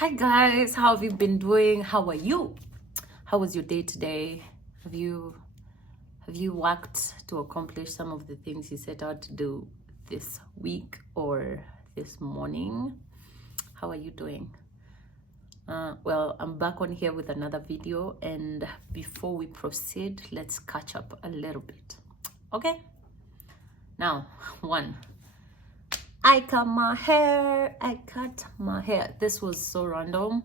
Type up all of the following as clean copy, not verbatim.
Hi guys, how have you been doing? How are you? How was your day today? Have you worked to accomplish some of the things you set out to do this week or this morning? How are you doing? Well, I'm back on here with another video, and before we proceed, let's catch up a little bit. Okay? Now, one, I cut my hair. This was so random,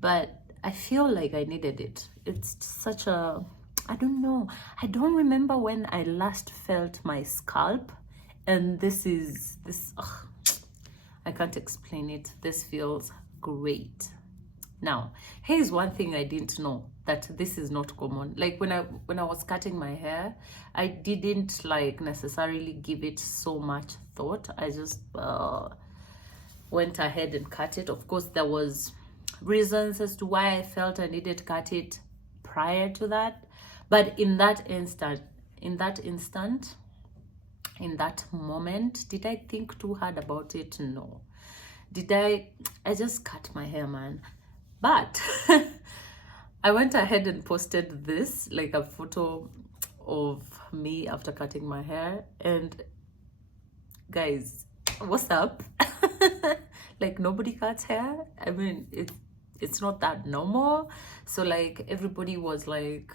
but I feel like I needed it. It's such a, I don't know. I don't remember when I last felt my scalp, and this, I can't explain it. This feels great. Now, here's one thing I didn't know, that this is not common. Like when I was cutting my hair, I didn't like necessarily give it so much thought. I just went ahead and cut it. Of course, there was reasons as to why I felt I needed to cut it prior to that. But in that moment, did I think too hard about it? No. I just cut my hair, man. But I went ahead and posted this, like a photo of me after cutting my hair. And guys, what's up? Like, nobody cuts hair. I mean, it's not that normal. So like everybody was like,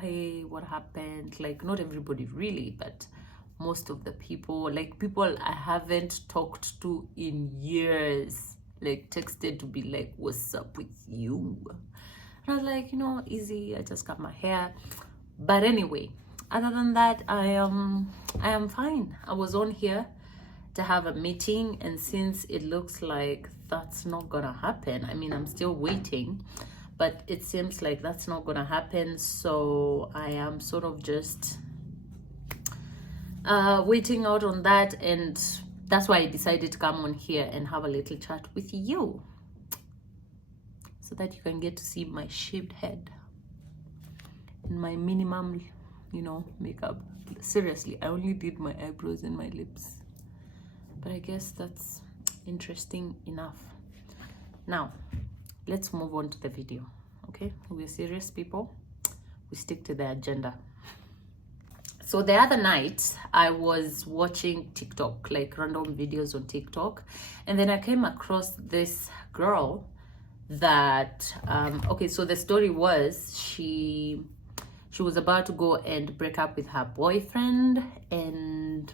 hey, what happened? Like, not everybody really, but most of the people, like people I haven't talked to in years, like texted to be like, what's up with you? And I was like, you know, easy, I just cut my hair. But anyway, other than that, I am fine. I was on here to have a meeting, and since it looks like that's not gonna happen, I mean, I'm still waiting, but it seems like that's not gonna happen. So I am sort of just waiting out on that, and that's why I decided to come on here and have a little chat with you, so that you can get to see my shaved head and my minimum, you know, makeup. Seriously, I only did my eyebrows and my lips, but I guess that's interesting enough. Now, let's move on to the video, okay? We're serious people. We stick to the agenda. So the other night, I was watching TikTok, like random videos on TikTok, and then I came across this girl that, okay, so the story was she was about to go and break up with her boyfriend, and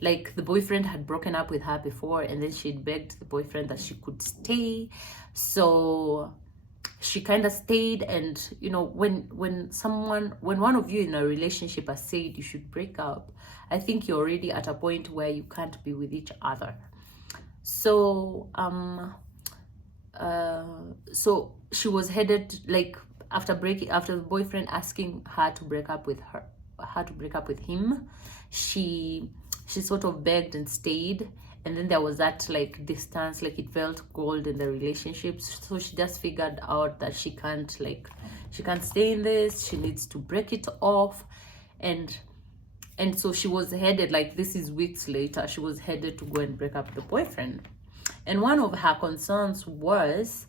like the boyfriend had broken up with her before, and then she'd begged the boyfriend that she could stay. So she kind of stayed, and you know, when one of you in a relationship has said you should break up, I think you're already at a point where you can't be with each other. So so she was headed, like after the boyfriend asking her to break up with him, she sort of begged and stayed. And then there was that like distance, like it felt cold in the relationship. So she just figured out that she can't stay in this. She needs to break it off. And And so she was headed, like this is weeks later, she was headed to go and break up the boyfriend. And one of her concerns was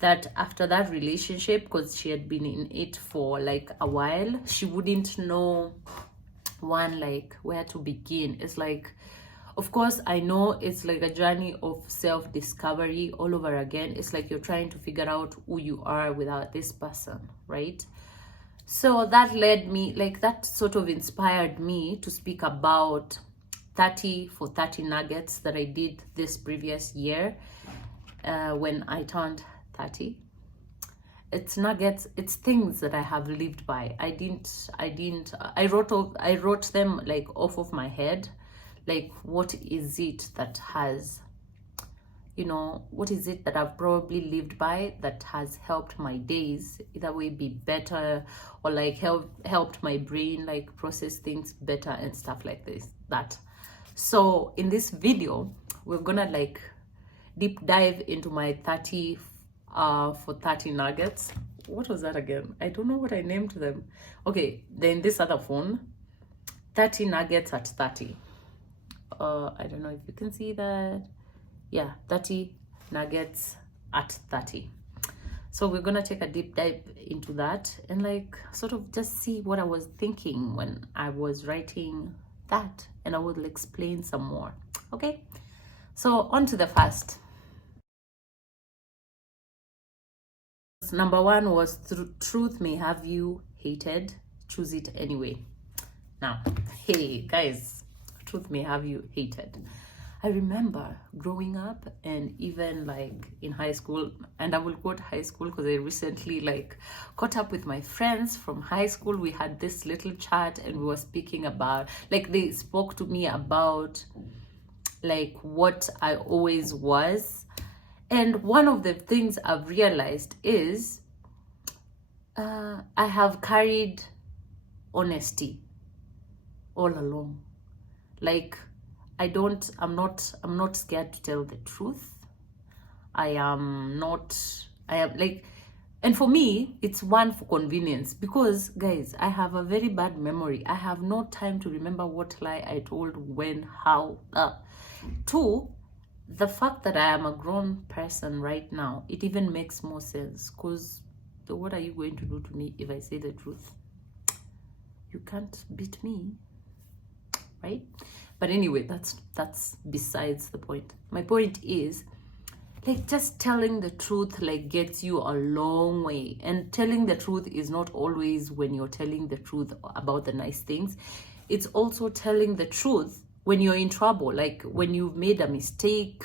that after that relationship, because she had been in it for like a while, she wouldn't know one, like where to begin. It's like, of course, I know it's like a journey of self-discovery all over again. It's like you're trying to figure out who you are without this person, right? So that led me, like that sort of inspired me to speak about 30 for 30 nuggets that I did this previous year when I turned 30. It's nuggets, it's things that I have lived by. I wrote them like off of my head. Like, what is it that has, what is it that I've probably lived by that has helped my days either way be better, or like helped my brain like process things better and stuff like that. So in this video, we're gonna like deep dive into my 30 for 30 nuggets. What was that again? I don't know what I named them. Okay, then this other phone, 30 nuggets at 30. I don't know if you can see that. Yeah, 30 nuggets at 30. So we're gonna take a deep dive into that and like sort of just see what I was thinking when I was writing that, and I will explain some more. Okay, so on to the first. Number one was truth may have you hated, choose it anyway. Now, hey guys, truth may have you hated. I remember growing up and even like in high school, and I will quote high school because I recently like caught up with my friends from high school. We had this little chat and we were speaking about, like they spoke to me about like what I always was. And one of the things I've realized is I have carried honesty all along. Like I'm not scared to tell the truth. I am like, and for me, it's one, for convenience, because guys, I have a very bad memory. I have no time to remember what lie I told, when, how. Two, the fact that I am a grown person right now, it even makes more sense, because what are you going to do to me if I say the truth? You can't beat me, right? But anyway, that's besides the point. My point is, like, just telling the truth like gets you a long way. And telling the truth is not always when you're telling the truth about the nice things. It's also telling the truth when you're in trouble, like when you've made a mistake,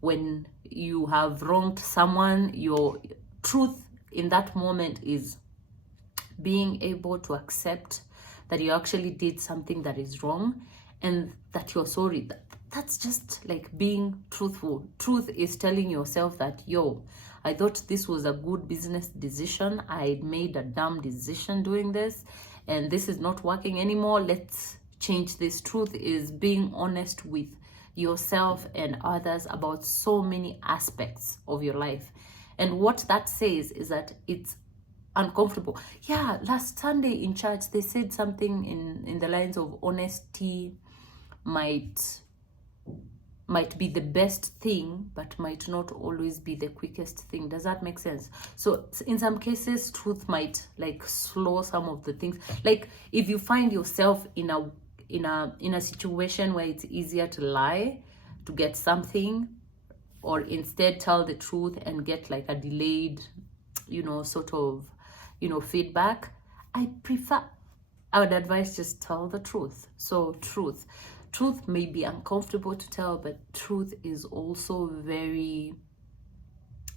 when you have wronged someone. Your truth in that moment is being able to accept that you actually did something that is wrong and that you're sorry. That's just like being truthful. Truth is telling yourself that, yo, I thought this was a good business decision. I made a dumb decision doing this, and this is not working anymore. Let's change this. Truth is being honest with yourself and others about so many aspects of your life. And what that says is that it's uncomfortable. Yeah, last Sunday in church, they said something in the lines of honesty might be the best thing, but might not always be the quickest thing. Does that make sense? So in some cases, truth might like slow some of the things. Like if you find yourself in a situation where it's easier to lie to get something, or instead tell the truth and get like a delayed, sort of, feedback, I would advise just tell the truth. So truth may be uncomfortable to tell, but truth is also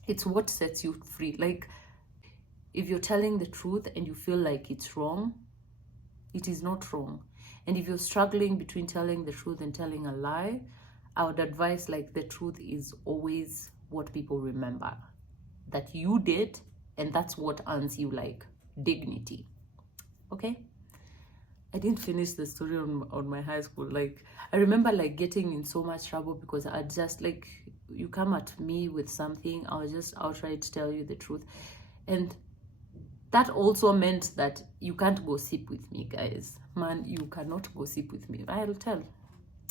it's what sets you free. Like if you're telling the truth and you feel like it's wrong, it is not wrong. And if you're struggling between telling the truth and telling a lie, I would advise like the truth is always what people remember that you did, and that's what earns you like dignity. Okay, I didn't finish the story on my high school. Like I remember like getting in so much trouble because I just like, you come at me with something, I'll just outright tell you the truth. And that also meant that you can't gossip with me, guys. Man, you cannot gossip with me. I'll tell.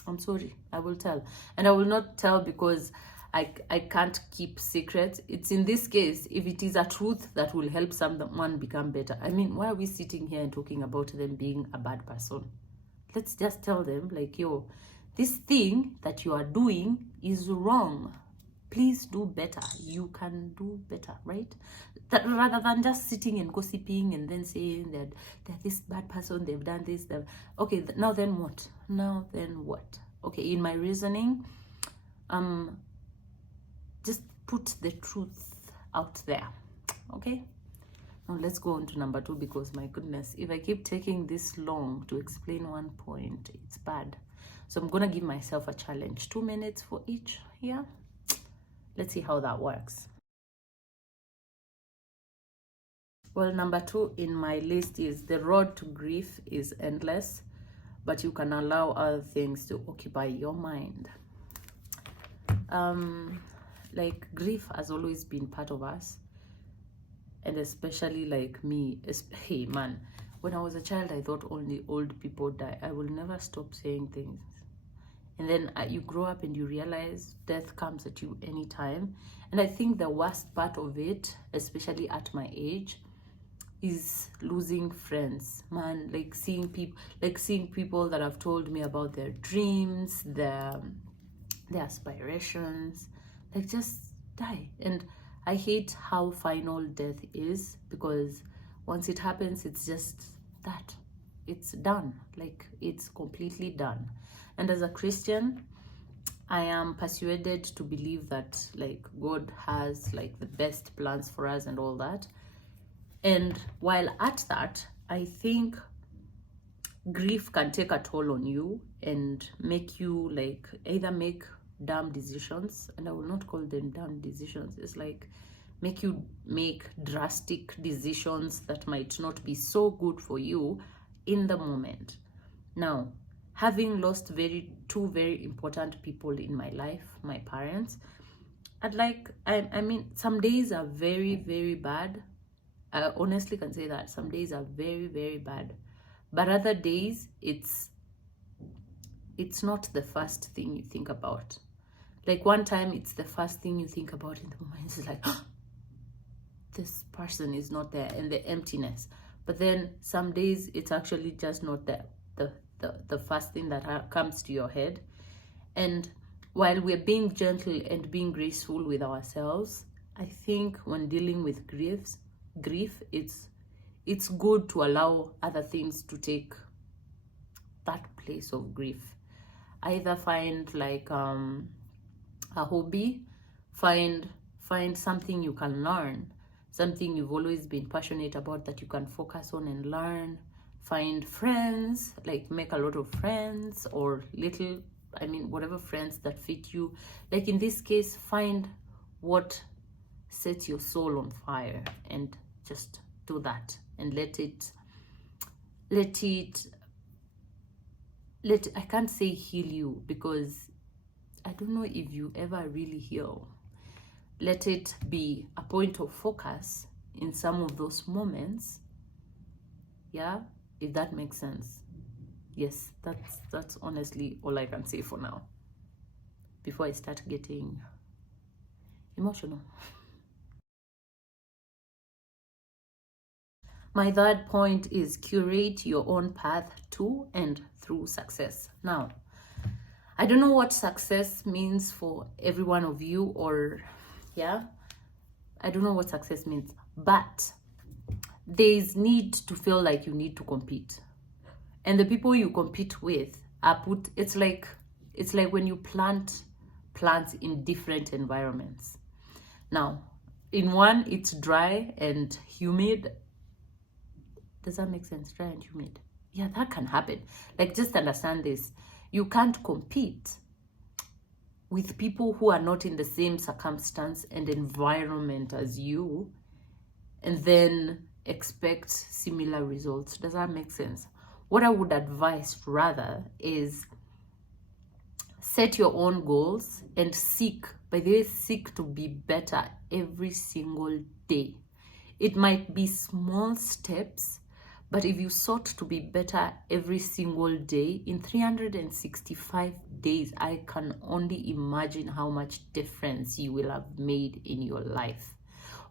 I'm sorry, I will tell. And I will not tell because I can't keep secrets. It's in this case, if it is a truth that will help someone become better. I mean, why are we sitting here and talking about them being a bad person? Let's just tell them, like, yo, this thing that you are doing is wrong. Please do better. You can do better, right? That rather than just sitting and gossiping and then saying that they're this bad person, they've done this, okay, now then what? Now then what? Okay, in my reasoning, just put the truth out there. Okay? Now let's go on to number 2, because my goodness, if I keep taking this long to explain one point, it's bad. So I'm gonna give myself a challenge, 2 minutes for each. Yeah, let's see how that works. Well, number 2 in my list is the road to grief is endless, but you can allow other things to occupy your mind. Like, grief has always been part of us, and especially like me. Hey man, when I was a child, I thought only old people die. I will never stop saying things. And then you grow up and you realize death comes at you anytime. And I think the worst part of it, especially at my age, is losing friends. Man, like seeing people that have told me about their dreams, their aspirations, like, just die. And I hate how final death is, because once it happens, it's just that. It's done. Like, it's completely done. And as a Christian, I am persuaded to believe that, like, God has, like, the best plans for us and all that. And while at that, I think grief can take a toll on you and make you, like, either make dumb decisions, and I will not call them dumb decisions. It's like make you make drastic decisions that might not be so good for you in the moment. Now, having lost two very important people in my life, my parents, I mean, some days are very, very bad. I honestly can say that some days are very, very bad, but other days it's not the first thing you think about. Like, one time it's the first thing you think about in the moment. It's like, oh, this person is not there, and the emptiness. But then some days it's actually just not the first thing that comes to your head. And while we're being gentle and being graceful with ourselves, I think when dealing with grief, it's good to allow other things to take that place of grief. Either find like a hobby, find something you can learn, something you've always been passionate about that you can focus on and learn. Find friends, like make a lot of friends, or whatever friends that fit you. Like in this case, find what sets your soul on fire and just do that, and let it I can't say heal you, because I don't know if you ever really heal. Let it be a point of focus in some of those moments. Yeah, if that makes sense. Yes, that's honestly all I can say for now, before I start getting emotional. My third point is curate your own path to and through success. Now, I don't know what success means for every one of you, I don't know what success means, but there's need to feel like you need to compete. And the people you compete with it's like when you plant plants in different environments. Now, in one, it's dry and humid. Does that make sense? Dry and humid. Yeah, that can happen. Like, just understand this. You can't compete with people who are not in the same circumstance and environment as you and then expect similar results. Does that make sense? What I would advise rather is set your own goals and seek to be better every single day. It might be small steps, but if you sought to be better every single day, in 365 days, I can only imagine how much difference you will have made in your life.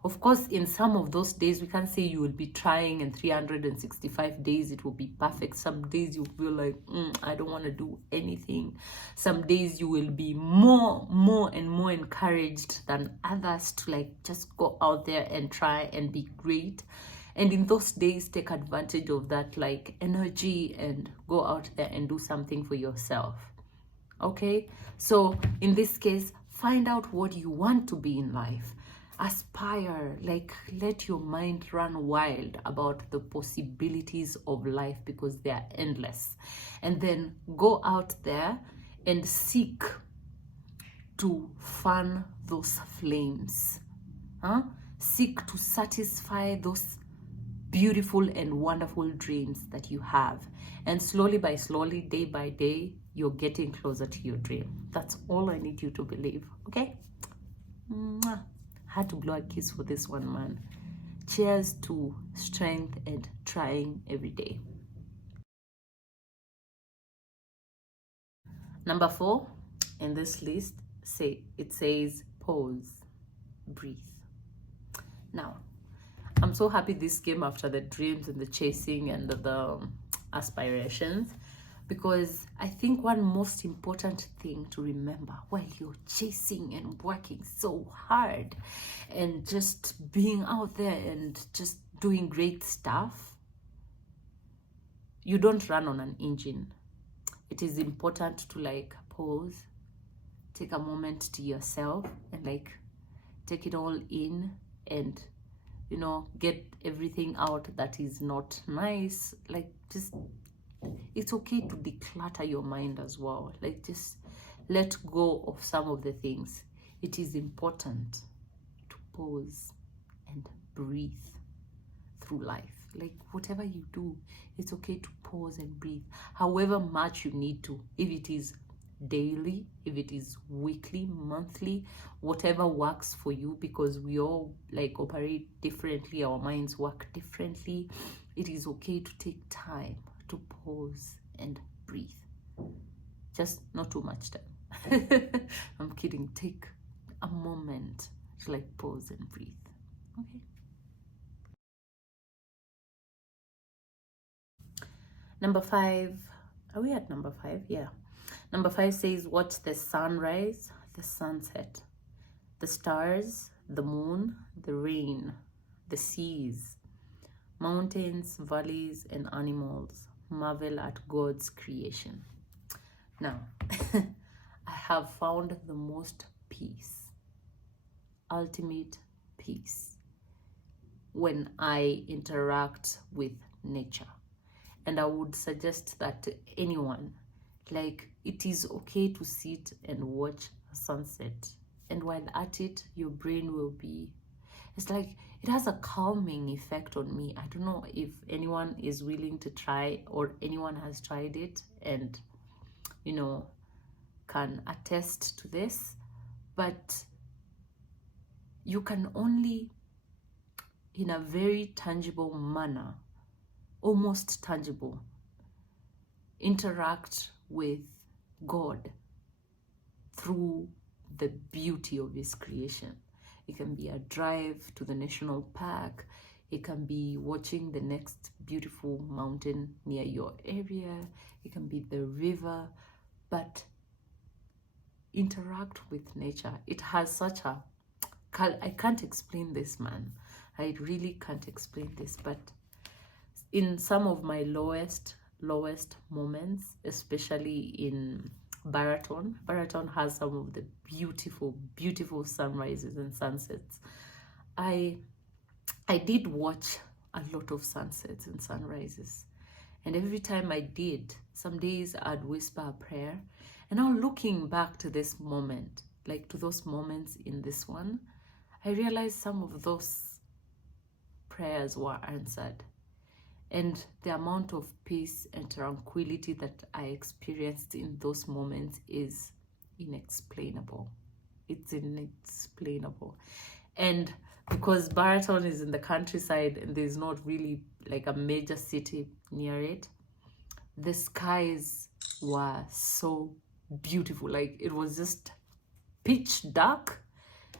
Of course, in some of those days, we can't say you will be trying and 365 days it will be perfect. Some days you feel like, I don't want to do anything. Some days you will be more and more encouraged than others to like just go out there and try and be great. And in those days, take advantage of that like energy and go out there and do something for yourself. Okay? So in this case, find out what you want to be in life. Aspire, like let your mind run wild about the possibilities of life because they are endless. And then go out there and seek to fan those flames. Seek to satisfy those beautiful and wonderful dreams that you have. And slowly by slowly, day by day, you're getting closer to your dream. That's all I need you to believe, okay? Mwah. Had to blow a kiss for this one, man. Cheers to strength and trying every day. Number 4 in this list, it says pause, breathe. Now, I'm so happy this came after the dreams and the chasing and the aspirations, because I think one most important thing to remember while you're chasing and working so hard and just being out there and just doing great stuff, you don't run on an engine. It is important to like pause, take a moment to yourself and like take it all in and, you know, get everything out that is not nice. Like just, it's okay to declutter your mind as well. Like just let go of some of the things. It is important to pause and breathe through life. Like whatever you do, it's okay to pause and breathe. However much you need to, if it is daily, if it is weekly, monthly, whatever works for you, because we all like operate differently, our minds work differently. It is okay to take time to pause and breathe. Just not too much time. I'm kidding. Take a moment to like pause and breathe. Okay. Number 5. Are we at number 5? Yeah. Number 5 says, watch the sunrise, the sunset, the stars, the moon, the rain, the seas, mountains, valleys, and animals. Marvel at God's creation. Now, I have found the most peace, ultimate peace, when I interact with nature. And I would suggest that to anyone, like it is okay to sit and watch a sunset. And while at it, your brain will be, it's like, it has a calming effect on me. I don't know if anyone is willing to try or anyone has tried it and, you know, can attest to this. But you can only, in a very tangible manner, almost tangible, interact with God through the beauty of His creation. It can be a drive to the national park. It can be watching the next beautiful mountain near your area. It can be the river, but interact with nature. It has such a, I can't explain this, man. I really can't explain this, but in some of my lowest moments, especially in Baraton has some of the beautiful sunrises and sunsets. I did watch a lot of sunsets and sunrises, and every time I did, some days I'd whisper a prayer. And now looking back to this moment, like to those moments in this one, I realized some of those prayers were answered. And the amount of peace and tranquility that I experienced in those moments is inexplainable. It's inexplainable. And because Baraton is in the countryside and there's not really like a major city near it, the skies were so beautiful. Like it was just pitch dark,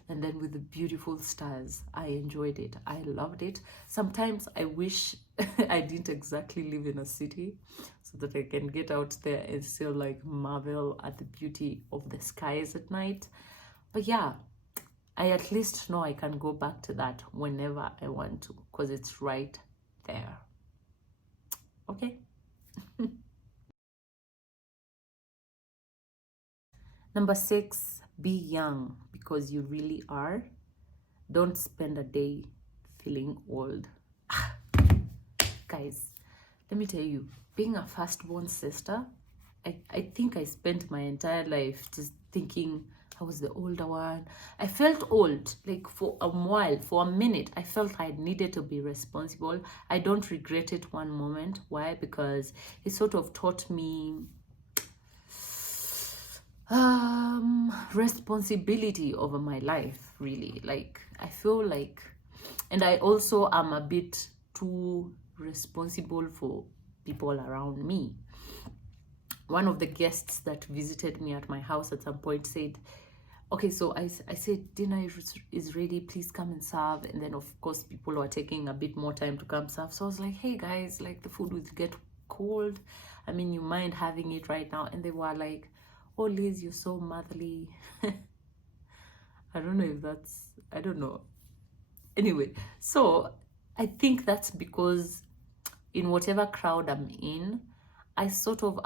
and then with the beautiful stars. I enjoyed it. I loved it. Sometimes I wish I didn't exactly live in a city so that I can get out there and still like marvel at the beauty of the skies at night. But yeah, I at least know I can go back to that whenever I want to, because it's right there. Okay. Number 6, be young because you really are. Don't spend a day feeling old. Guys, let me tell you, being a firstborn sister, I think I spent my entire life just thinking I was the older one. I felt old, like for a while, for a minute, I felt I needed to be responsible. I don't regret it one moment. Why? Because it sort of taught me responsibility over my life, really. Like I feel like, and I also am a bit too responsible for people around me. One of the guests that visited me at my house at some point said, okay, so I said, dinner is ready, please come and serve. And then of course people were taking a bit more time to come serve. So I was like, hey guys, like the food will get cold. I mean, you mind having it right now? And they were like, oh Liz, you're so motherly. I don't know if that's, I don't know. Anyway, so I think that's because in whatever crowd I'm in, I sort of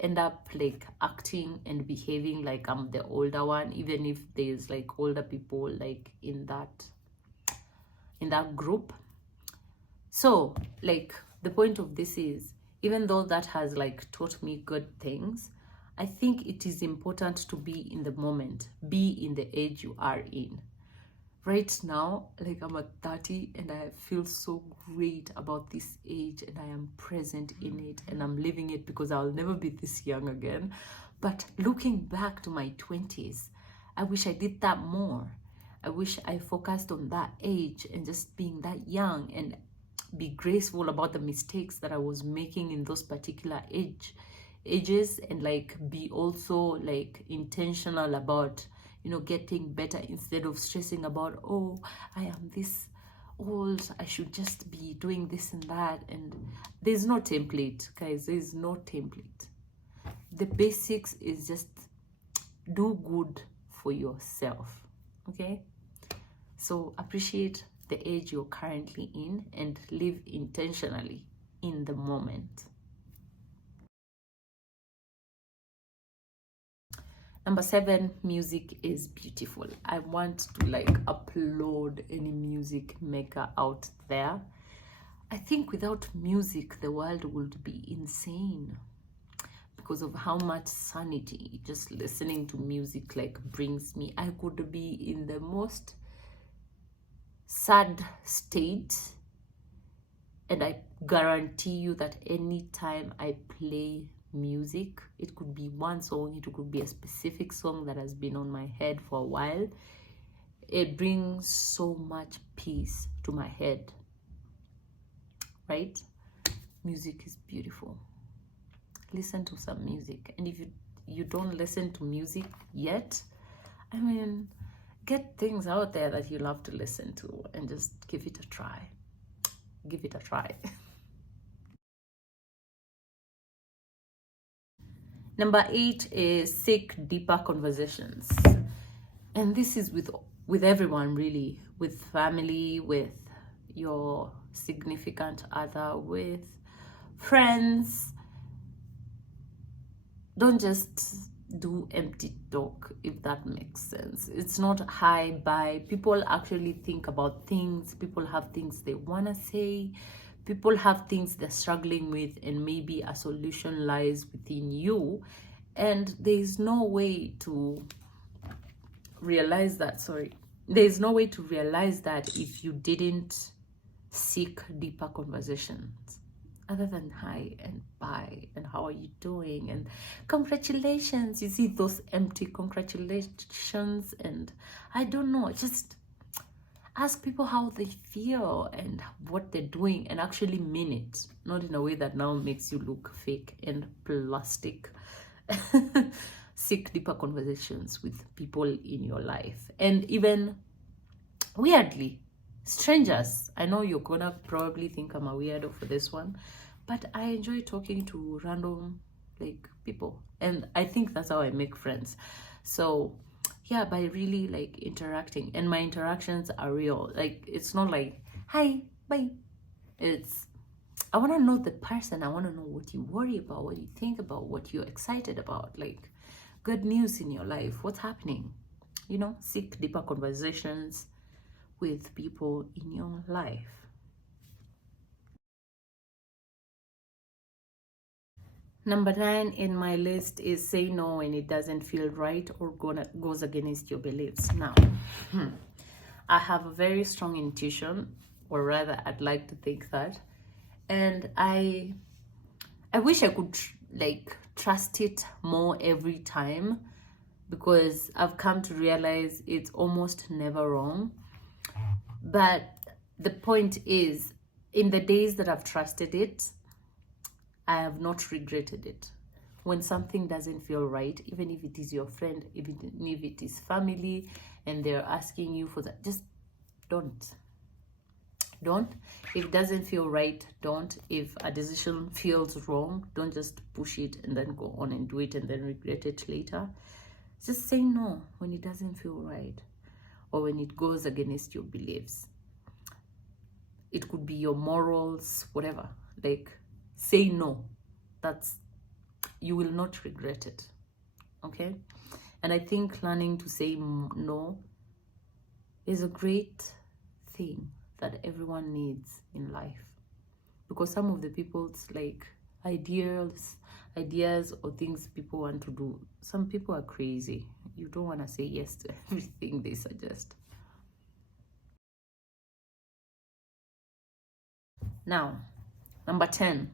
end up like acting and behaving like I'm the older one, even if there's like older people like in that group. So like the point of this is, even though that has like taught me good things, I think it is important to be in the moment, be in the age you are in. Right now, like I'm at 30 and I feel so great about this age and I am present in it and I'm living it because I'll never be this young again. But looking back to my 20s, I wish I did that more. I wish I focused on that age and just being that young and be graceful about the mistakes that I was making in those particular ages, and like be also like intentional about, you know, getting better instead of stressing about, oh, I am this old, I should just be doing this and that. And there's no template, guys. There's no template. The basics is just do good for yourself. Okay, so appreciate the age you're currently in and live intentionally in the moment. Number 7, music is beautiful. I want to like applaud any music maker out there. I think without music, the world would be insane because of how much sanity just listening to music like brings me. I could be in the most sad state, and I guarantee you that anytime I play music, it could be one song, it could be a specific song that has been on my head for a while, it brings so much peace to my head, right? Music is beautiful. Listen to some music. And if you don't listen to music yet, I mean, get things out there that you love to listen to and just give it a try. Give it a try. Number 8 is seek deeper conversations. And this is with everyone, really, with family, with your significant other, with friends. Don't just do empty talk, if that makes sense. It's not hi, bye. People actually think about things. People have things they want to say. People have things they're struggling with, and maybe a solution lies within you. And there's no way to realize that, there's no way to realize that if you didn't seek deeper conversations. other than hi and bye and how are you doing and congratulations. You see those empty congratulations, and I don't know, just ask people how they feel and what they're doing, and actually mean it, not in a way that now makes you look fake and plastic. Seek deeper conversations with people in your life, and even weirdly, strangers. I know you're gonna probably think I'm a weirdo for this one, but I enjoy talking to random like people, and I think that's how I make friends. So yeah, by really like interacting, and my interactions are real. Like, it's not like hi, bye. It's, I want to know the person. I want to know what you worry about, what you think about, what you're excited about, like good news in your life, what's happening. You know, seek deeper conversations with people in your life. Number 9 in my list is say no when it doesn't feel right or goes against your beliefs. Now, I have a very strong intuition, or rather, I'd like to think that, and I wish I could like trust it more every time, because I've come to realize it's almost never wrong. But the point is, in the days that I've trusted it, I have not regretted it. When something doesn't feel right, even if it is your friend, even if it is family, and they're asking you for that, just don't. If it doesn't feel right, don't. If a decision feels wrong, don't just push it and then go on and do it and then regret it later. Just say no when it doesn't feel right, or when it goes against your beliefs. It could be your morals, whatever. Like, say no. That's, you will not regret it. Okay? And I think learning to say no is a great thing that everyone needs in life, because some of the people's like ideas or things people want to do, some people are crazy. You don't want to say yes to everything they suggest. Now, number 10,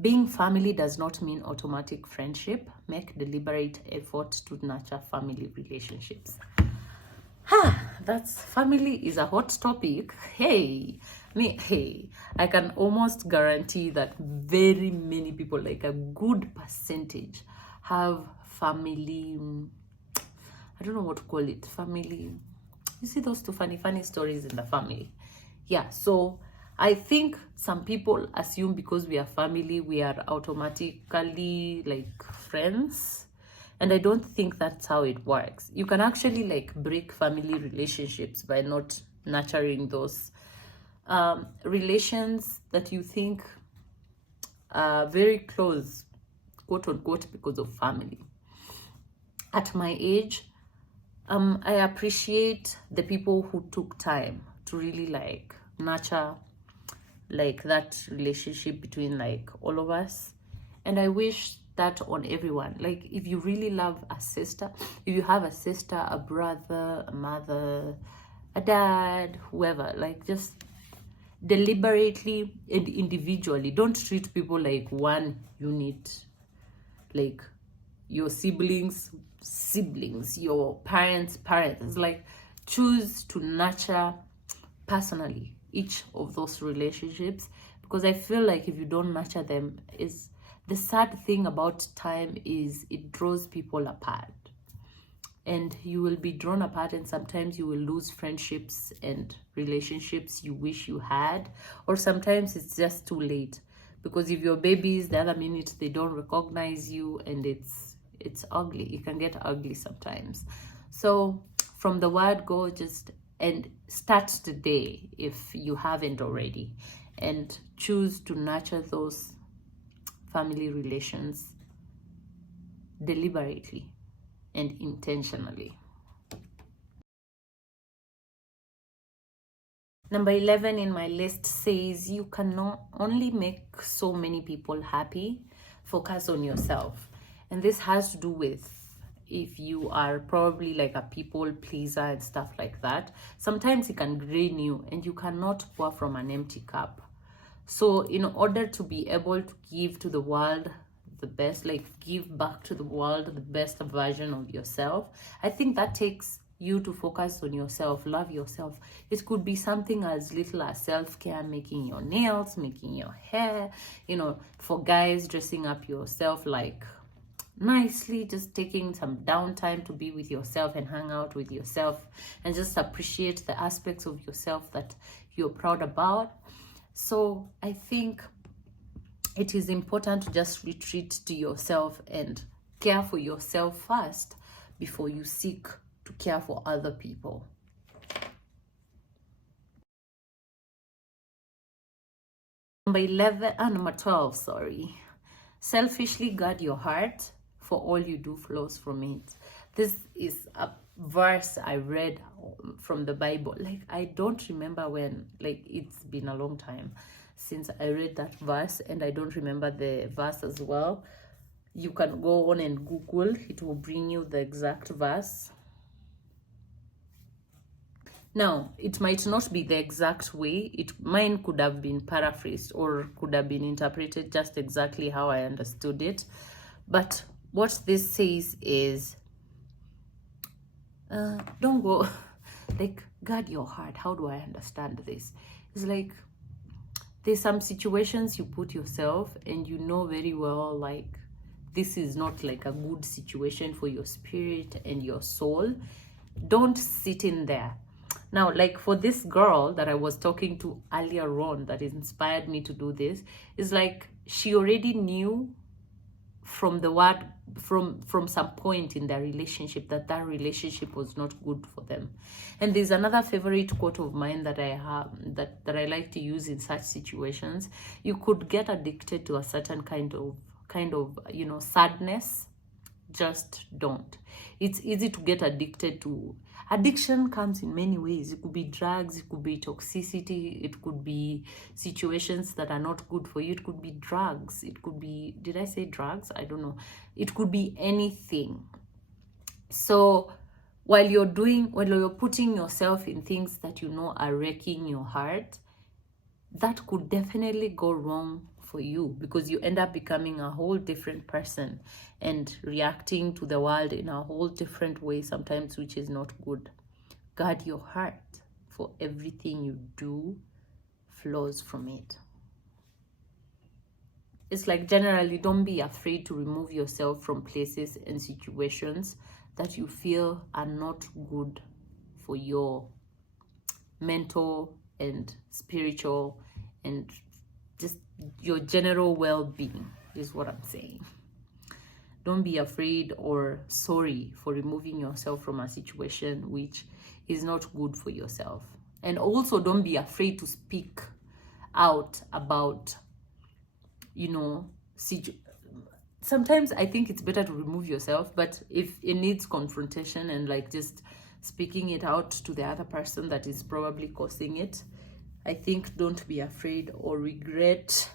being family does not mean automatic friendship. Make deliberate effort to nurture family relationships. That's, family is a hot topic. Hey, I can almost guarantee that very many people, like a good percentage, have family, I don't know what to call it, family, you see those two funny stories in the family. Yeah, so I think some people assume because we are family, we are automatically like friends. And I don't think that's how it works. You can actually like break family relationships by not nurturing those relations that you think are very close, quote unquote, because of family. At my age, I appreciate the people who took time to really like nurture like that relationship between like all of us. And I wish that on everyone. Like, if you really love a sister, if you have a sister, a brother, a mother, a dad, whoever, like, just deliberately and individually, don't treat people like one unit, like your siblings, your parents. It's like, choose to nurture personally each of those relationships, because I feel like if you don't nurture them, is the sad thing about time is it draws people apart, and you will be drawn apart, and sometimes you will lose friendships and relationships you wish you had, or sometimes it's just too late, because if your babies, the other minute they don't recognize you, and it's ugly. It can get ugly sometimes. So from the word go, just and start today if you haven't already, and choose to nurture those family relations deliberately and intentionally. Number 11 in my list says you cannot only make so many people happy, focus on yourself. And this has to do with, if you are probably like a people pleaser and stuff like that, sometimes it can drain you, and you cannot pour from an empty cup. So in order to be able to give to the world the best, like give back to the world the best version of yourself, I think that takes you to focus on yourself, love yourself. It could be something as little as self-care, making your nails, making your hair, you know, for guys, dressing up yourself like nicely, just taking some downtime to be with yourself and hang out with yourself and just appreciate the aspects of yourself that you're proud about. So I think it is important to just retreat to yourself and care for yourself first before you seek to care for other people. Number 12, sorry. Selfishly guard your heart, for all you do flows from it. This is a verse I read from the Bible. Like, I don't remember when, like, it's been a long time since I read that verse, and I don't remember the verse as well. You can go on and Google, it will bring you the exact verse. Now, it might not be the exact way. Mine could have been paraphrased or could have been interpreted just exactly how I understood it. But what this says is, don't go, like, guard your heart. How do I understand this? It's like, there's some situations you put yourself and you know very well, like, this is not like a good situation for your spirit and your soul. Don't sit in there. Now, like for this girl that I was talking to earlier on that inspired me to do this, is like she already knew from the word, from some point in their relationship, that relationship was not good for them. And there's another favorite quote of mine that I have, that I like to use in such situations. You could get addicted to a certain kind of you know, sadness. Just don't. It's easy to get addicted to. Addiction comes in many ways. It could be drugs, it could be toxicity, it could be situations that are not good for you, it could be drugs, it could be, did I say drugs? I don't know. It could be anything. So while you're putting yourself in things that you know are wrecking your heart, that could definitely go wrong for you, because you end up becoming a whole different person and reacting to the world in a whole different way sometimes, which is not good. Guard your heart, for everything you do flows from it. It's like, generally, don't be afraid to remove yourself from places and situations that you feel are not good for your mental and spiritual and just your general well-being, is what I'm saying. Don't be afraid or sorry for removing yourself from a situation which is not good for yourself. And also, don't be afraid to speak out about, you know, sometimes I think it's better to remove yourself, but if it needs confrontation and like just speaking it out to the other person that is probably causing it, I think don't be afraid or regret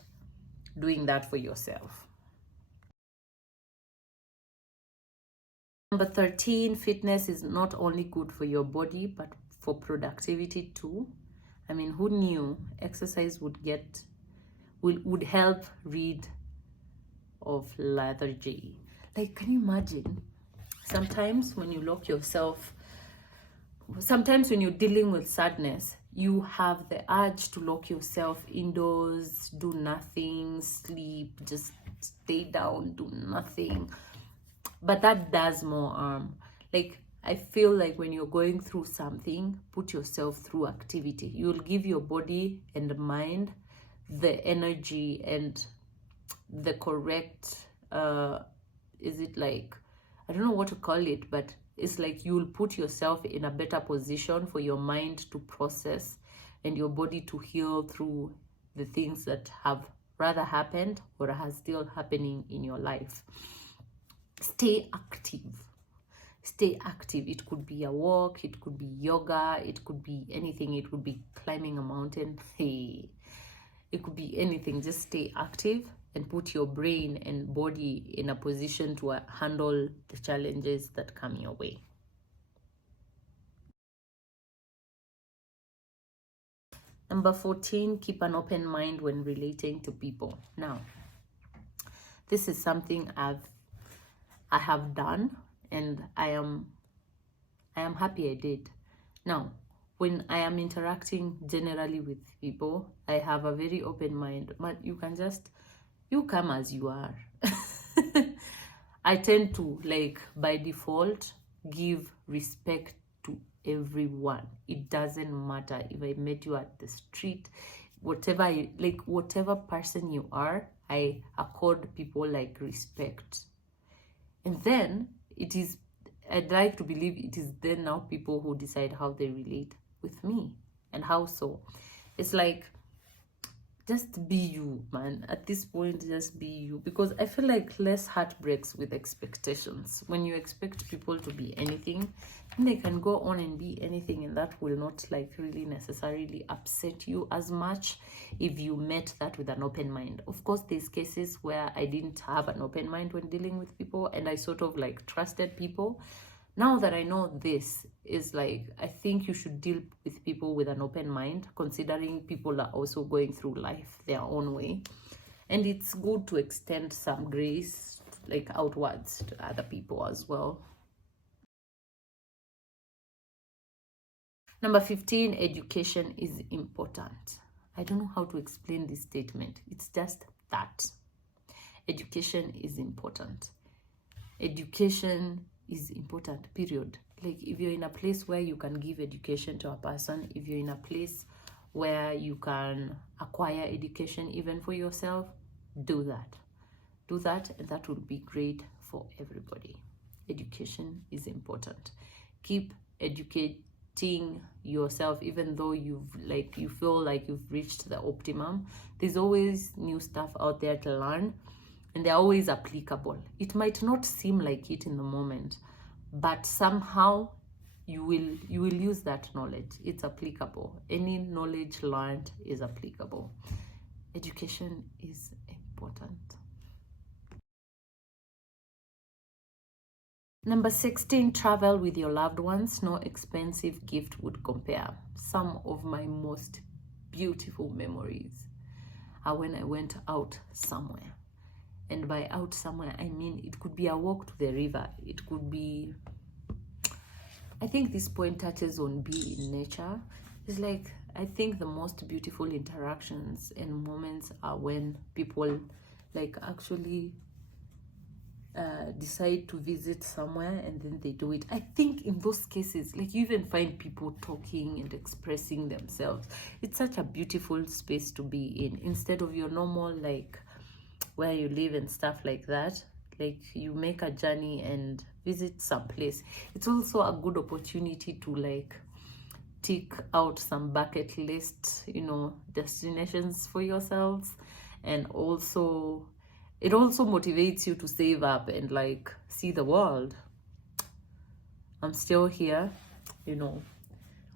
doing that for yourself. Number 13, fitness is not only good for your body, but for productivity too. I mean, who knew exercise would help rid of lethargy? Like, can you imagine? Sometimes when you lock yourself, sometimes when you're dealing with sadness, you have the urge to lock yourself indoors, do nothing, sleep, just stay down, do nothing. But that does more harm. Like, I feel like when you're going through something, put yourself through activity. You'll give your body and mind the energy and the correct, is it like, I don't know what to call it, but it's like you'll put yourself in a better position for your mind to process and your body to heal through the things that have rather happened or are still happening in your life. Stay active. Stay active. It could be a walk, it could be yoga, it could be anything. It could be climbing a mountain. Hey, it could be anything. Just stay active and put your brain and body in a position to handle the challenges that come your way. Number 14, keep an open mind when relating to people. Now, this is something I have done, and I am happy I did. Now, when I am interacting generally with people, I have a very open mind, but you come as you are. I tend to, like, by default, give respect to everyone. It doesn't matter if I met you at the street, whatever person you are, I accord people like respect. And then I'd like to believe it is then now people who decide how they relate with me. And how so? It's like, just be you, man. At this point, just be you. Because I feel like less heartbreaks with expectations. When you expect people to be anything, then they can go on and be anything, and that will not, like, really necessarily upset you as much if you met that with an open mind. Of course, there's cases where I didn't have an open mind when dealing with people, and I sort of, like, trusted people. Now that I know this is, like, I think you should deal with people with an open mind, considering people are also going through life their own way. And it's good to extend some grace, like, outwards to other people as well. Number 15, education is important. I don't know how to explain this statement. It's just that. Education is important. Education is important, period. Like, if you're in a place where you can give education to a person, if you're in a place where you can acquire education even for yourself, do that. Do that, and that will be great for everybody. Education is important. Keep educating yourself, even though you feel like you've reached the optimum. There's always new stuff out there to learn, and they're always applicable. It might not seem like it in the moment, but somehow you will use that knowledge. It's applicable. Any knowledge learned is applicable. Education is important. Number 16, travel with your loved ones. No expensive gift would compare. Some of my most beautiful memories are when I went out somewhere. And by out somewhere, I mean it could be a walk to the river. It could be, I think this point touches on being in nature. It's like, I think the most beautiful interactions and moments are when people, like, actually decide to visit somewhere and then they do it. I think in those cases, like, you even find people talking and expressing themselves. It's such a beautiful space to be in, instead of your normal, like, where you live and stuff like that. Like, you make a journey and visit some place. It's also a good opportunity to, like, tick out some bucket list, destinations for yourselves. And also, it also motivates you to save up and, like, see the world. I'm still here,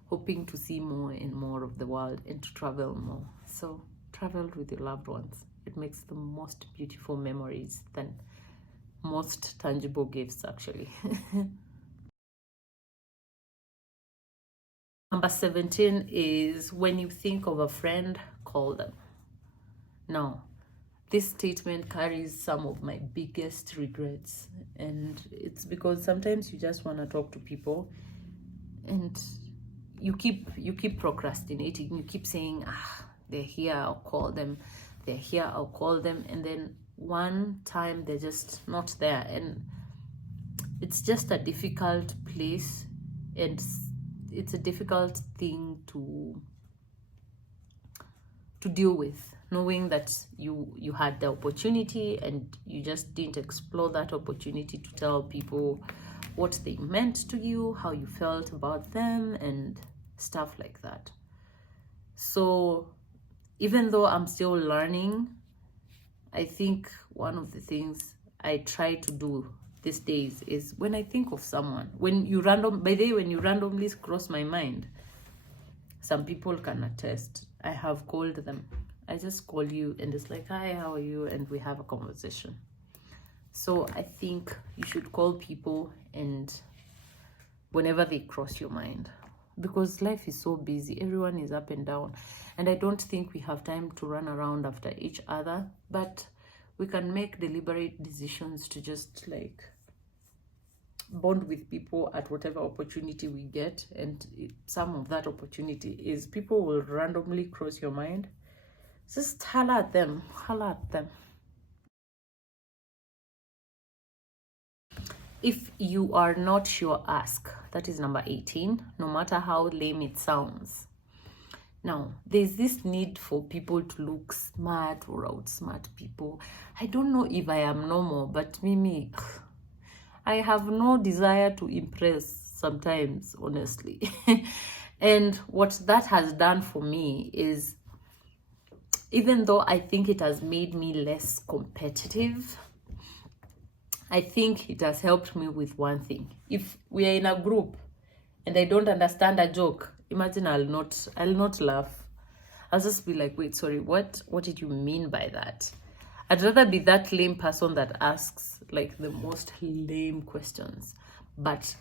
hoping to see more and more of the world and to travel more. So travel with your loved ones. It makes the most beautiful memories than most tangible gifts, actually. Number 17 is, when you think of a friend, call them. Now, this statement carries some of my biggest regrets, and it's because sometimes you just want to talk to people and you keep procrastinating. You keep saying, they're here, I'll call them. They're here, I'll call them. And then one time they're just not there, and it's just a difficult place, and it's a difficult thing to deal with, knowing that you had the opportunity and you just didn't explore that opportunity to tell people what they meant to you, how you felt about them, and stuff like that. So even though I'm still learning, I think one of the things I try to do these days is, when I think of someone, when you randomly cross my mind, some people can attest, I have called them. I just call you and it's like, hi, how are you? And we have a conversation. So I think you should call people, and whenever they cross your mind, because life is so busy. Everyone is up and down, and I don't think we have time to run around after each other, but we can make deliberate decisions to just like bond with people at whatever opportunity we get. And some of that opportunity is people will randomly cross your mind. Just holler at them, holler at them. If you are not sure, ask. That is number 18, no matter how lame it sounds. Now, there's this need for people to look smart or outsmart people. I don't know if I am normal, but Mimi, I have no desire to impress sometimes, honestly. And what that has done for me is, even though I think it has made me less competitive, I think it has helped me with one thing. If we are in a group and I don't understand a joke, imagine I'll not laugh. I'll just be like, wait, sorry, what did you mean by that? I'd rather be that lame person that asks like the most lame questions. But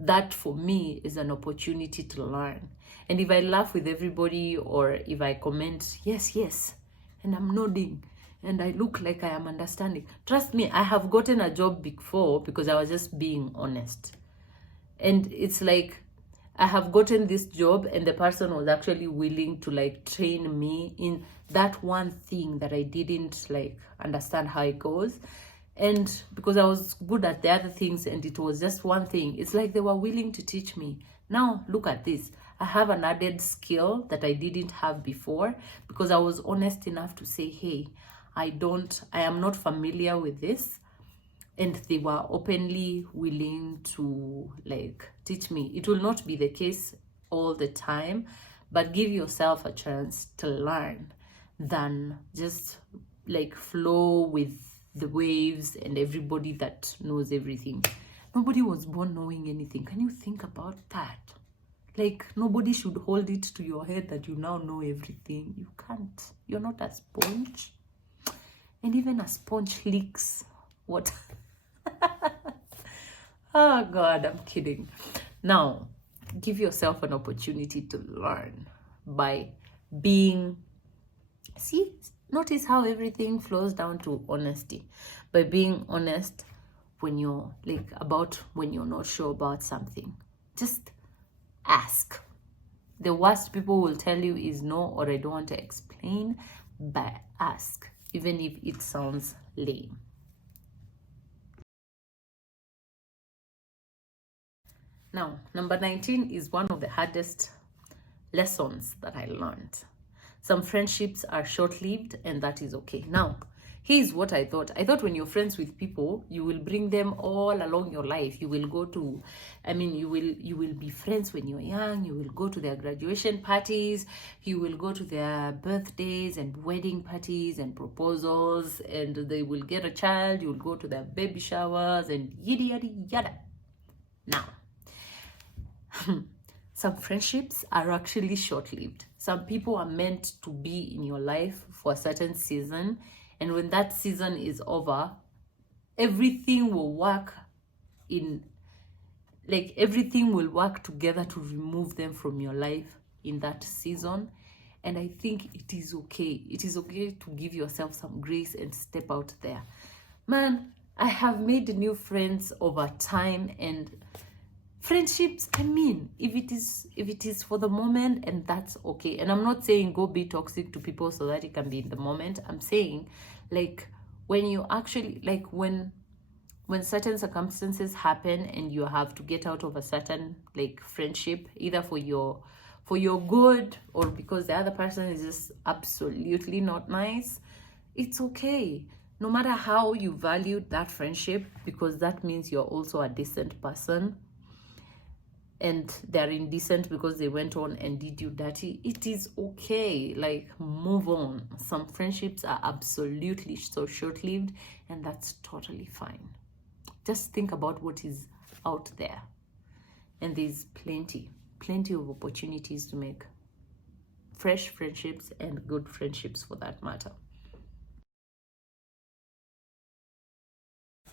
that for me is an opportunity to learn. And if I laugh with everybody, or if I comment, yes, and I'm nodding, and I look like I am understanding, trust me, I have gotten a job before because I was just being honest. And it's like, I have gotten this job and the person was actually willing to like train me in that one thing that I didn't like understand how it goes. And because I was good at the other things and it was just one thing, it's like they were willing to teach me. Now look at this. I have an added skill that I didn't have before because I was honest enough to say, hey, I am not familiar with this. And they were openly willing to like teach me. It will not be the case all the time, but give yourself a chance to learn than just like flow with the waves and everybody that knows everything. Nobody was born knowing anything. Can you think about that? Like, nobody should hold it to your head that you now know everything. You can't. You're not a sponge. And even a sponge leaks water. Oh God, I'm kidding. Now, give yourself an opportunity to learn by being, notice how everything flows down to honesty. By being honest when you're not sure about something. Just ask. The worst people will tell you is no, or I don't want to explain, but ask, even if it sounds lame. Now, number 19 is one of the hardest lessons that I learned. Some friendships are short-lived, and that is okay. Now, here's what I thought. I thought when you're friends with people, you will bring them all along your life. You will you will be friends when you're young. You will go to their graduation parties. You will go to their birthdays and wedding parties and proposals, and they will get a child. You will go to their baby showers and yada, yada, yada. Now, some friendships are actually short-lived. Some people are meant to be in your life for a certain season, and when that season is over, everything will work together to remove them from your life in that season. And I think it is okay. It is okay to give yourself some grace and step out there. Man, I have made new friends over time, and friendships, if it is for the moment, and that's okay. And I'm not saying go be toxic to people so that it can be in the moment. I'm saying like when you actually when certain circumstances happen and you have to get out of a certain like friendship, either for your good or because the other person is just absolutely not nice, it's okay. No matter how you valued that friendship, because that means you're also a decent person, and they're indecent because they went on and did you dirty, it is okay. Like, move on. Some friendships are absolutely so short-lived, and that's totally fine. Just think about what is out there, and there's plenty of opportunities to make fresh friendships and good friendships for that matter.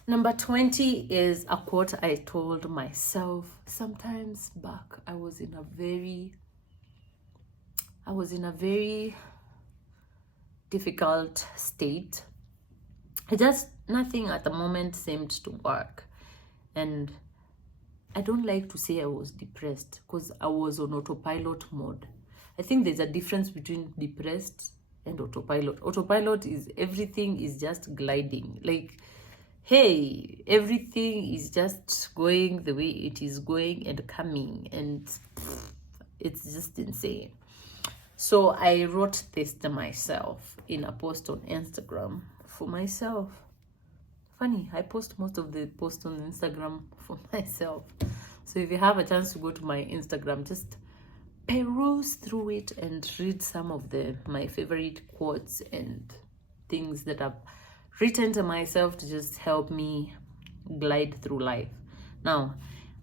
Number 20 is a quote I told myself sometimes back. I was in a very difficult state. Nothing at the moment seemed to work. And I don't like to say I was depressed because I was on autopilot mode. I think there's a difference between depressed and autopilot. Autopilot is everything is just gliding. Like, hey, everything is just going the way it is going and coming, and it's just insane. So I wrote this to myself in a post on Instagram for myself. Funny, I post most of the posts on Instagram for myself. So if you have a chance to go to my Instagram, just peruse through it and read some of my favorite quotes and things that I've written to myself to just help me glide through life. Now,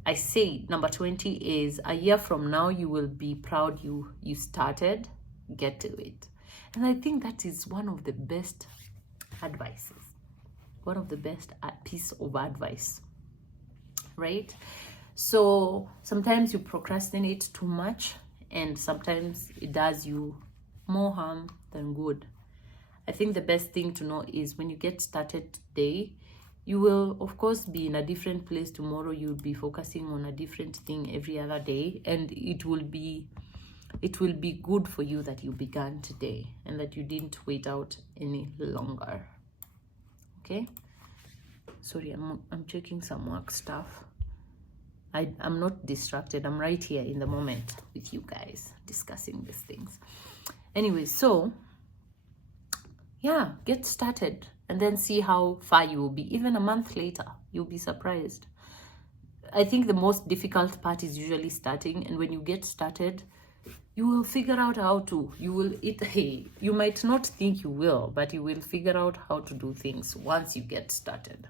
I say number 20 is a year from now, you will be proud you started. Get to it. And I think that is one of the best advices. One of the best piece of advice, right? So sometimes you procrastinate too much, and sometimes it does you more harm than good. I think the best thing to know is when you get started today, you will of course be in a different place tomorrow. You'll be focusing on a different thing every other day, and it will be good for you that you began today and that you didn't wait out any longer. Okay, sorry, I'm checking some work stuff. I'm not distracted. I'm right here in the moment with you guys discussing these things. Anyway, so yeah, get started and then see how far you will be. Even a month later, you'll be surprised. I think the most difficult part is usually starting, and when you get started, you will figure out how to. You might not think you will, but you will figure out how to do things once you get started.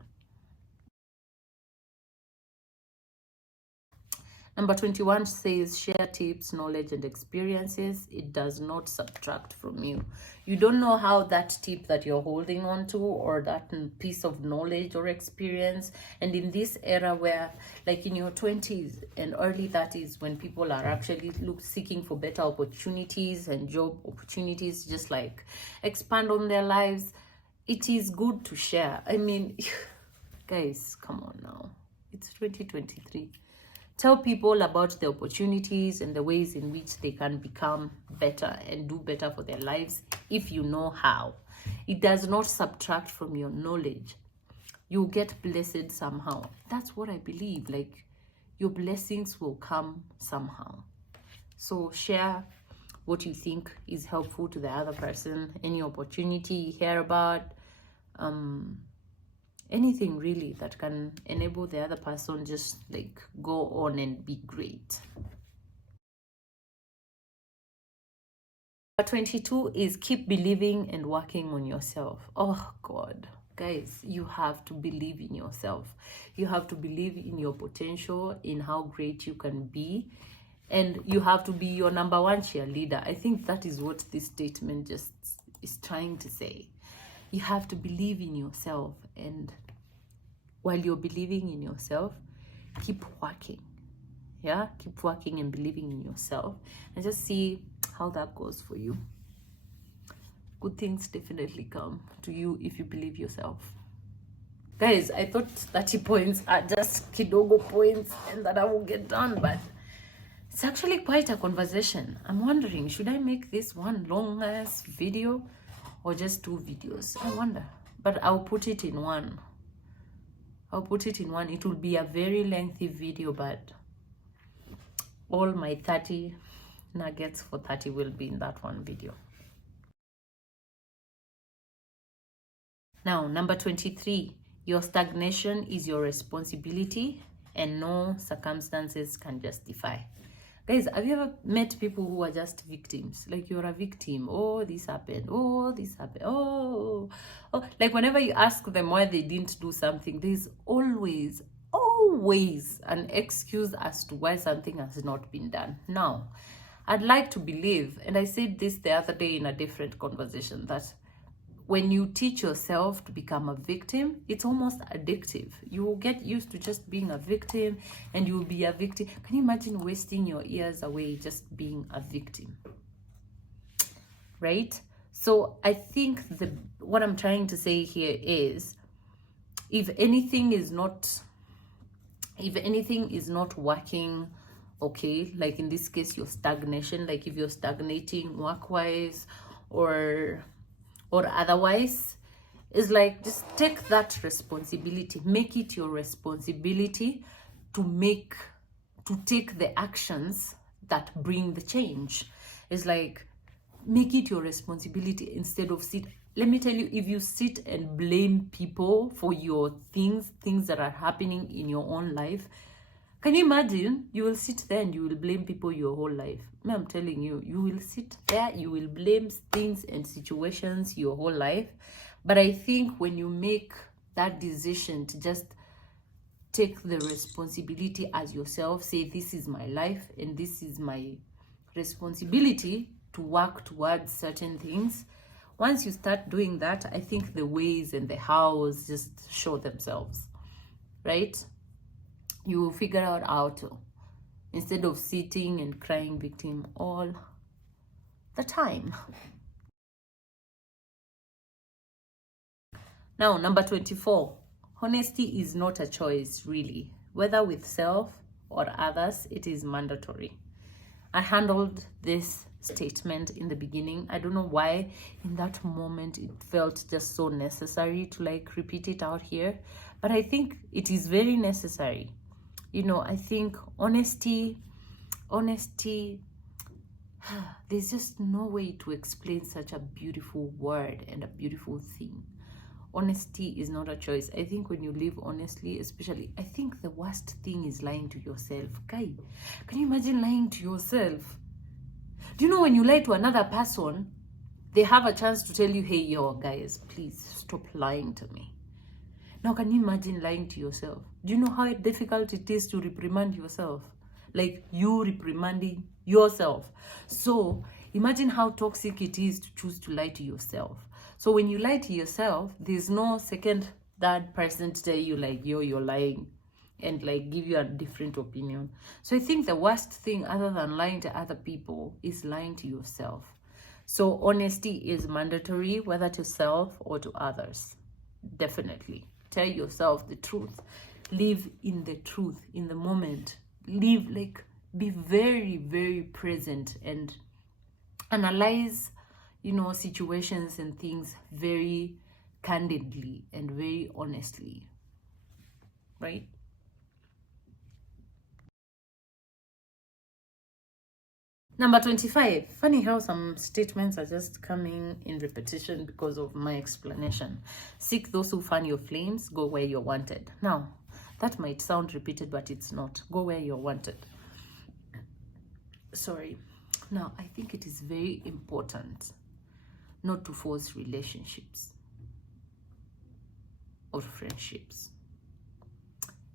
Number 21 says share tips, knowledge, and experiences. It does not subtract from you. You don't know how that tip that you're holding on to, or that piece of knowledge or experience. And in this era where, like in your 20s and early 30s, when people are actually seeking for better opportunities and job opportunities, just like expand on their lives, it is good to share. I mean, guys, come on now. It's 2023. Tell people about the opportunities and the ways in which they can become better and do better for their lives if you know how. It does not subtract from your knowledge. You get blessed somehow. That's what I believe. Like, your blessings will come somehow. So share what you think is helpful to the other person. Any opportunity you hear about, anything really that can enable the other person just like go on and be great. 22 is keep believing and working on yourself. Oh God, guys, you have to believe in yourself. You have to believe in your potential, in how great you can be, and you have to be your number one cheerleader. I think that is what this statement just is trying to say. You have to believe in yourself, and while you're believing in yourself, keep working. Yeah, keep working and believing in yourself, and just see how that goes for you. Good things definitely come to you if you believe yourself. Guys, I thought 30 points are just kidogo points and that I will get done, but it's actually quite a conversation. I'm wondering, should I make this one long ass video or just 2 videos? I wonder, but I'll put it in one. It will be a very lengthy video, but all my 30 nuggets for 30 will be in that one video. Now, number 23, your stagnation is your responsibility and no circumstances can justify. Guys, have you ever met people who are just victims? Like, you're a victim. Oh, this happened. Oh, this happened. Oh. Like, whenever you ask them why they didn't do something, there's always an excuse as to why something has not been done. Now, I'd like to believe, and I said this the other day in a different conversation, that when you teach yourself to become a victim, it's almost addictive. You will get used to just being a victim, and you will be a victim. Can you imagine wasting your years away just being a victim? Right? So I think what I'm trying to say here is, if anything is not working, okay, like in this case, your stagnation, like if you're stagnating work-wise or otherwise, is like, just take that responsibility, make it your responsibility to take the actions that bring the change. It's like, make it your responsibility instead of let me tell you, if you sit and blame people for your things that are happening in your own life, can you imagine? You will sit there and you will blame people your whole life. I'm telling you, you will sit there, you will blame things and situations your whole life. But I think when you make that decision to just take the responsibility as yourself, say, this is my life and this is my responsibility to work towards certain things. Once you start doing that, I think the ways and the hows just show themselves, right? You will figure out how to, instead of sitting and crying victim all the time. Now, number 24, honesty is not a choice, really. Whether with self or others, it is mandatory. I handled this statement in the beginning. I don't know why in that moment it felt just so necessary to like repeat it out here, but I think it is very necessary. You know, I think honesty, there's just no way to explain such a beautiful word and a beautiful thing. Honesty is not a choice. I think when you live honestly, especially, I think the worst thing is lying to yourself. Guy, can you imagine lying to yourself? Do you know when you lie to another person, they have a chance to tell you, hey, yo, guys, please stop lying to me. Now, can you imagine lying to yourself? Do you know how difficult it is to reprimand yourself? Like you reprimanding yourself. So imagine how toxic it is to choose to lie to yourself. So when you lie to yourself, there's no second, third person to tell you like, yo, you're lying, and like give you a different opinion. So I think the worst thing other than lying to other people is lying to yourself. So honesty is mandatory, whether to self or to others. Definitely. Tell yourself the truth. Live in the truth, in the moment. Live, like, be very, very present and analyze, you know, situations and things very candidly and very honestly, right? Number 25. Funny how some statements are just coming in repetition because of my explanation. Seek those who fan your flames, go where you're wanted. Now, that might sound repeated, but it's not. Go where you're wanted. Sorry. Now, I think it is very important not to force relationships or friendships.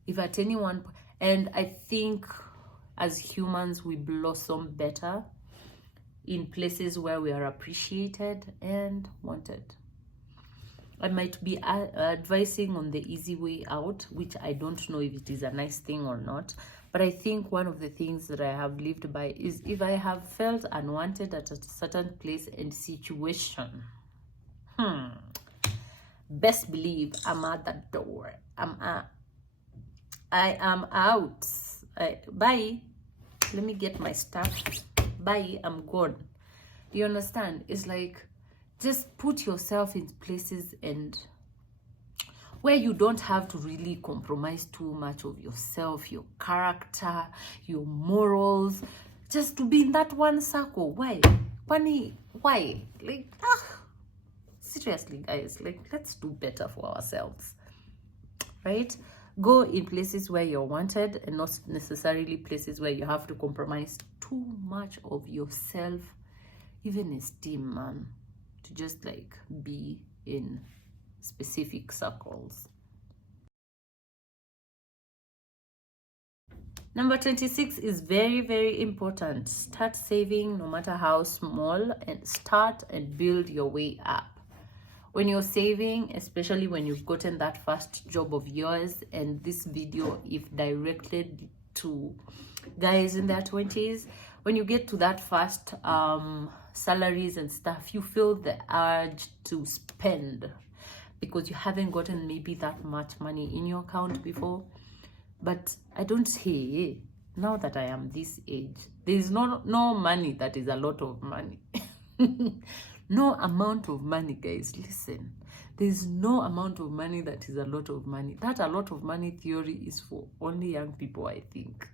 If at any one point, and I think as humans, we blossom better in places where we are appreciated and wanted. I might be advising on the easy way out, which I don't know if it is a nice thing or not. But I think one of the things that I have lived by is, if I have felt unwanted at a certain place and situation, best believe I'm at the door. I am out. Bye. Let me get my stuff. Bye. I'm gone. You understand? It's like, just put yourself in places and where you don't have to really compromise too much of yourself, your character, your morals, just to be in that one circle. Why? Funny, why? Like, seriously, guys, like, let's do better for ourselves, right? Go in places where you're wanted and not necessarily places where you have to compromise too much of yourself, even esteem, man, to just like be in specific circles. Number 26 is very, very important. Start saving, no matter how small, and start and build your way up. When you're saving, especially when you've gotten that first job of yours, and this video, if directed to guys in their 20s, when you get to that first salaries and stuff, you feel the urge to spend because you haven't gotten maybe that much money in your account before. But I don't say, now that I am this age, there's no money that is a lot of money. No amount of money, guys, listen. There's no amount of money that is a lot of money. That a lot of money theory is for only young people, I think.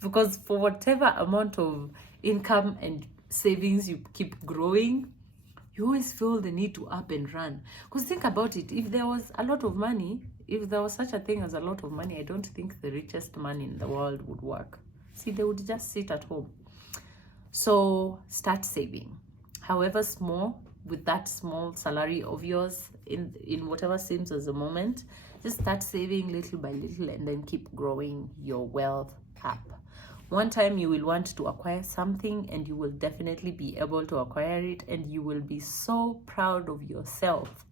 Because for whatever amount of income and savings you keep growing, you always feel the need to up and run. Because think about it, if there was a lot of money, if there was such a thing as a lot of money, I don't think the richest man in the world would work. See, they would just sit at home. So start saving. However small, with that small salary of yours, in whatever seems as a moment, just start saving little by little and then keep growing your wealth up. One time you will want to acquire something and you will definitely be able to acquire it, and you will be so proud of yourself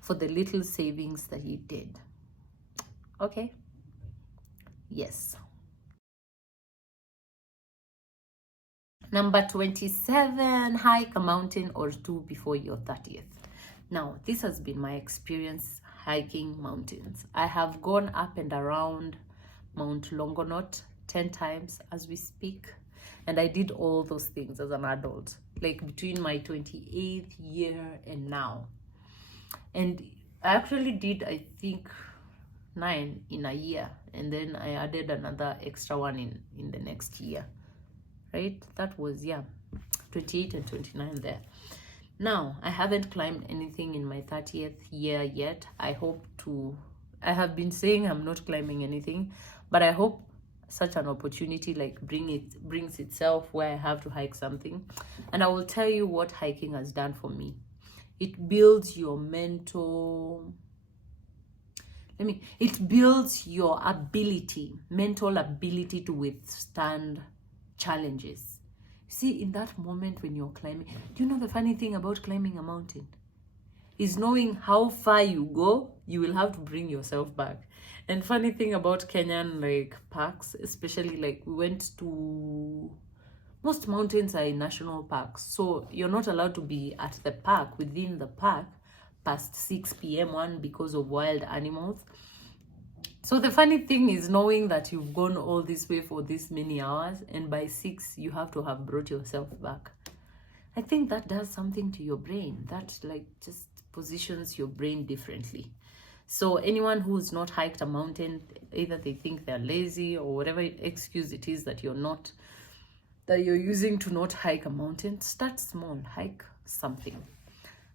for the little savings that you did. Okay? Yes. Number 27, hike a mountain or two before your 30th. Now, this has been my experience hiking mountains. I have gone up and around Mount Longonot 10 times as we speak, and I did all those things as an adult, like between my 28th year and now. And I actually did, I think, 9 in a year, and then I added another extra one in the next year, right? That was 28 and 29 there. Now, I haven't climbed anything in my 30th year yet. I have been saying I'm not climbing anything, but I hope such an opportunity like brings itself where I have to hike something. And I will tell you what hiking has done for me. It builds your mental ability to withstand challenges. See, in that moment when you're climbing, do you know the funny thing about climbing a mountain is knowing how far you go, you will have to bring yourself back. And funny thing about Kenyan like parks, especially like we went to, most mountains are in national parks, so you're not allowed to be at the park, within the park, past 6 p.m. one because of wild animals. So the funny thing is knowing that you've gone all this way for this many hours, and by 6 you have to have brought yourself back. I think that does something to your brain. That like just positions your brain differently. So anyone who's not hiked a mountain, either they think they're lazy or whatever excuse it is that you're using to not hike a mountain, start small, hike something.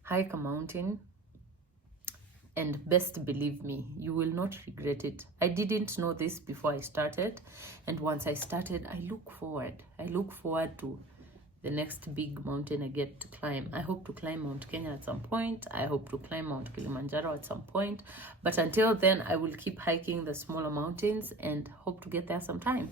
Hike a mountain, and best believe me, you will not regret it. I didn't know this before I started, and once I started, I look forward to the next big mountain I get to climb. I hope to climb Mount Kenya at some point. I hope to climb Mount Kilimanjaro at some point. But until then, I will keep hiking the smaller mountains and hope to get there sometime.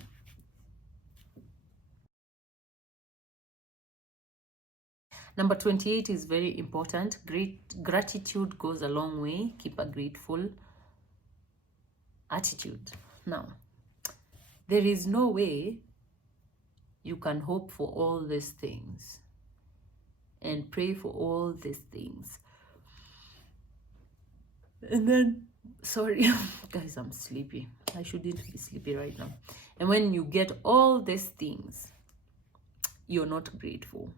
Number 28 is very important. Gratitude goes a long way. Keep a grateful attitude. Now, there is no way you can hope for all these things and pray for all these things. And then, sorry, guys, I'm sleepy. I shouldn't be sleepy right now. And when you get all these things, you're not grateful.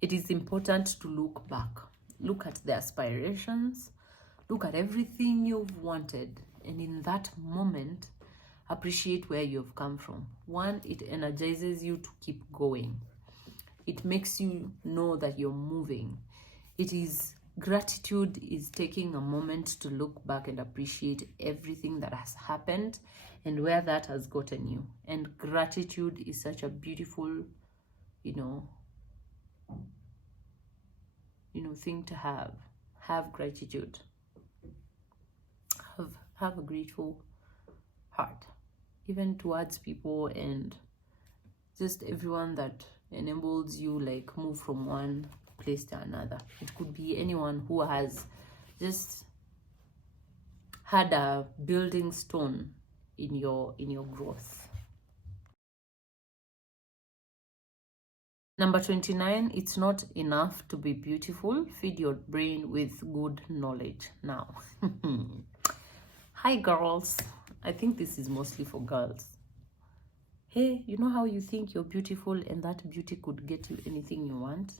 It is important to look back. Look at the aspirations. Look at everything you've wanted. And in that moment, appreciate where you've come from. One, it energizes you to keep going. It makes you know that you're moving. Gratitude is taking a moment to look back and appreciate everything that has happened and where that has gotten you. And gratitude is such a beautiful, thing to have. Have gratitude. Have a grateful heart, even towards people and just everyone that enables you like move from one place to another. It could be anyone who has just had a building stone in your growth. Number 29, it's not enough to be beautiful. Feed your brain with good knowledge now. Hi girls. I think this is mostly for girls. Hey, you know how you think you're beautiful and that beauty could get you anything you want?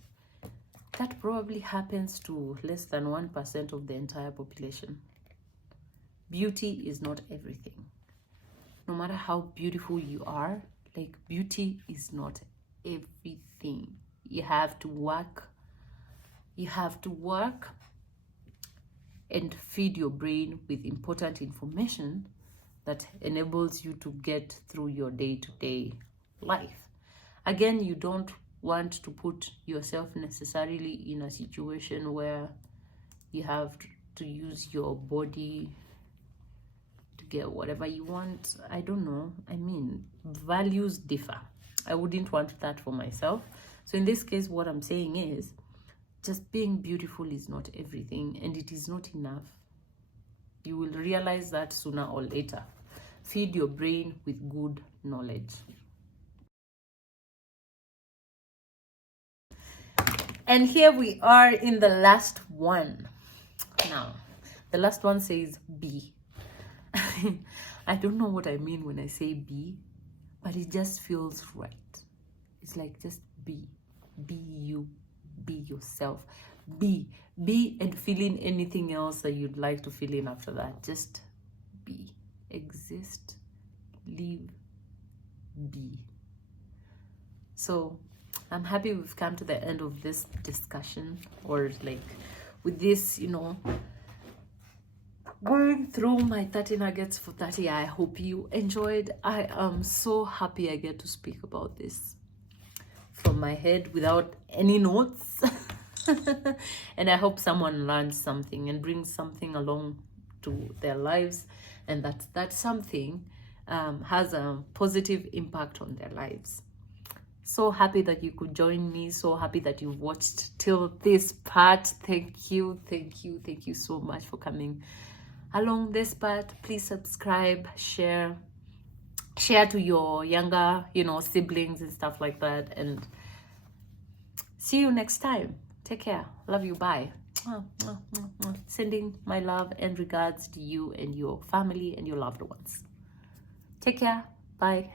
That probably happens to less than 1% of the entire population. Beauty is not everything. No matter how beautiful you are, like, beauty is not everything. You have to work. You have to work and feed your brain with important information that enables you to get through your day-to-day life. Again, you don't want to put yourself necessarily in a situation where you have to use your body to get whatever you want. I don't know. I mean, values differ. I wouldn't want that for myself. So in this case, what I'm saying is, just being beautiful is not everything, and it is not enough. You will realize that sooner or later. Feed your brain with good knowledge. And here we are in the last one. Now, the last one says be. I don't know what I mean when I say be, but it just feels right. It's like, just be. Be you. Be yourself. Be and fill in anything else that you'd like to fill in after that. Just be. Exist. Live. Be. So I'm happy we've come to the end of this discussion, or like with this, you know, going through my 30 nuggets for 30. I hope you enjoyed. I am so happy I get to speak about this from my head without any notes. And I hope someone learns something and brings something along to their lives, and that something has a positive impact on their lives. So happy that you could join me. So happy that you watched till this part. Thank you so much for coming along this part. Please subscribe, share to your younger, you know, siblings and stuff like that. And see you next time. Take care. Love you. Bye. Sending my love and regards to you and your family and your loved ones. Take care. Bye.